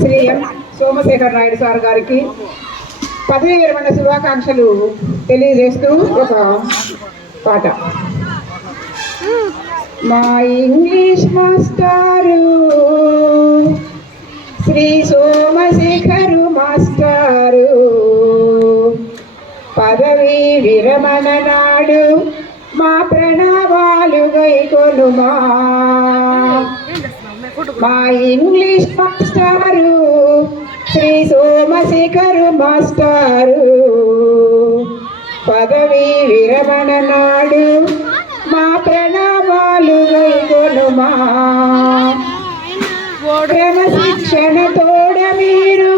శ్రీ ఎం Somashekar Naidu sir గారికి పదవీ విరమణ శుభాకాంక్షలు తెలియజేస్తూ ఒక పాట. మా ఇంగ్లీష్ మాస్టారు శ్రీ సోమశేఖరు మాస్టారు పదవీ విరమణ నాడు మా ప్రణవాలు గైకొనుమా. మా ఇంగ్లీష్ మాస్టారు శ్రీ సోమశేఖరు మాస్టారు పదవీ విరమణ నాడు మా ప్రణవాలు గైకొనుమా. క్రమశిక్షణ తోడ మీరు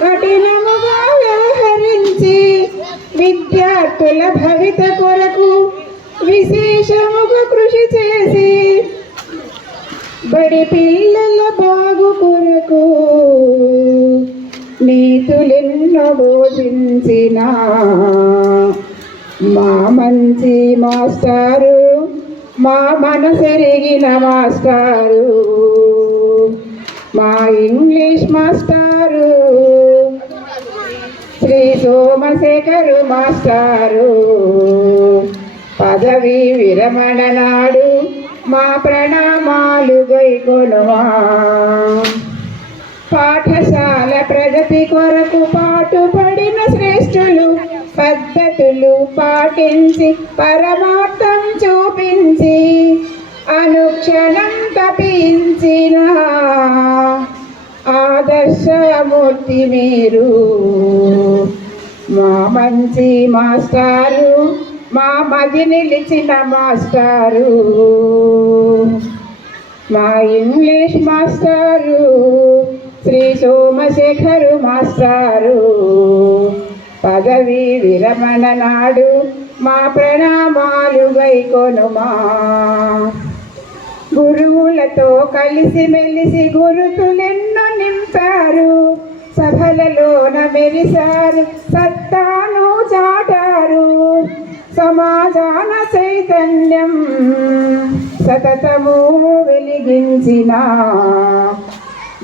కఠినముగా వ్యవహరించి విద్యార్థుల భవిత కొరకు విశేషముగా కృషి చేసి బడి పిల్లల బాగు కొరకు నీతులెన్నో బోధించిన మా మంచి మాస్టారు మా మనసెరిగిన మాస్టారు మా ఇంగ్లీష్ మాస్టారు శ్రీ సోమశేఖరు మాస్టారు పదవీ విరమణ నాడు మా ప్రణామాలు గైకొనుమా. పాఠశాల ప్రగతి కొరకు పాటుపడిన శ్రేష్ఠులు పద్ధతులు పాటించి పరమార్థం చూపించి అనుక్షణం తపించిన ఆదర్శమూర్తి మీరు మా మంచి మాస్టారు మా మది నిలిచిన మాస్టారు మా ఇంగ్లీష్ మాస్టారు శ్రీ సోమశేఖరు మాస్టారు పదవీ విరమణ నాడు మా ప్రణామాలు గైకొనుమా. గురువులతో కలిసి మెలిసి గురుతులెన్నో నింపారు సభలలోన మెరిసారు సత్తాను చాటారు సమాజాన చైతన్యం సతతము వెలిగించిన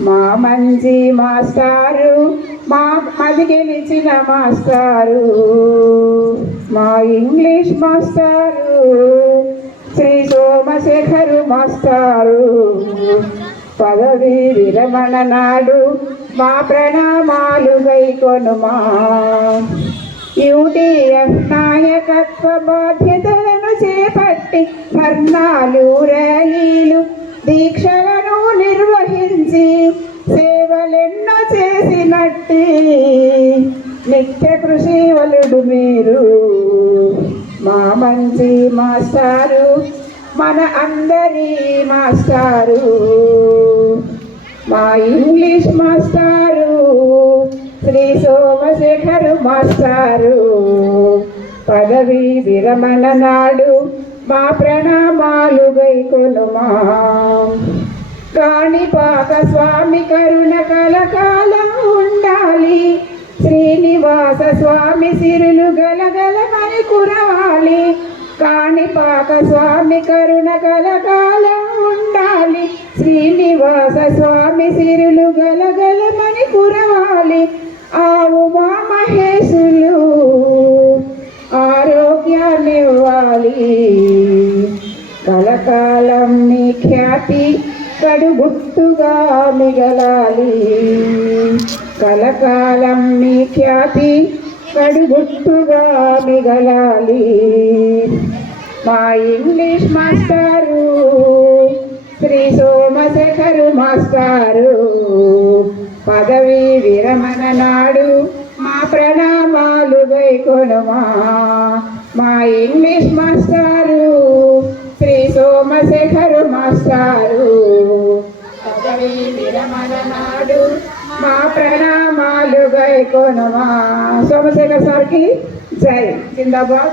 మా మంచి మాస్టారు మా మది గెలిచిన మాస్టారు మా ఇంగ్లీష్ మాస్టారు శ్రీ సోమశేఖరు మాస్టారు పదవీ విరమణ నాడు మా ప్రణామాలు గైకొనుమా. యూటీఎఫ్ నాయకత్వ బాధ్యతలను చేపట్టి ధర్నాలు ర్యాలీలు దీక్షలను నిర్వహించి సేవలెన్నో చేసినట్టి నిత్య కృషి వలుడు మీరు మా మంచి మాస్టారు మన అందరి మాస్టారు మా ఇంగ్లీష్ మాస్టారు శ్రీ సోమశేఖరు మాస్టారు పదవీ విరమణ నాడు మా ప్రణామాలు గైకొనుమా. కాణిపాక స్వామి కరుణ కలకాలం ఉండాలి శ్రీనివాస స్వామి సిరులు గలగలమని కురవాలి. కాణిపాక స్వామి కరుణ కలకాలం ఉండాలి శ్రీనివాస స్వామి సిరులు గలగలమని కురవాలి. ఆవు మా మహేశులు ఆరోగ్యాన్నివ్వాలి కలకాలం నీ ఖ్యాతి కడుగుట్టుగా మిగలాలి కలకాలం నీ ఖ్యాతి కడుగుట్టుగా మిగలాలి. మా ఇంగ్లీష్ మాస్టారు శ్రీ సోమశేఖరు మాస్టారు పదవీ విరమణ నాడు మా ప్రణామాలు గైకొనుమా. మా ఇంగ్లీష్ మాస్టారు శ్రీ సోమశేఖరు మాస్టారు పదవీ విరమణ నాడు మా ప్రణామాలు గైకొనుమా. సోమశేఖర్ సార్కి జై. జిందాబాద్.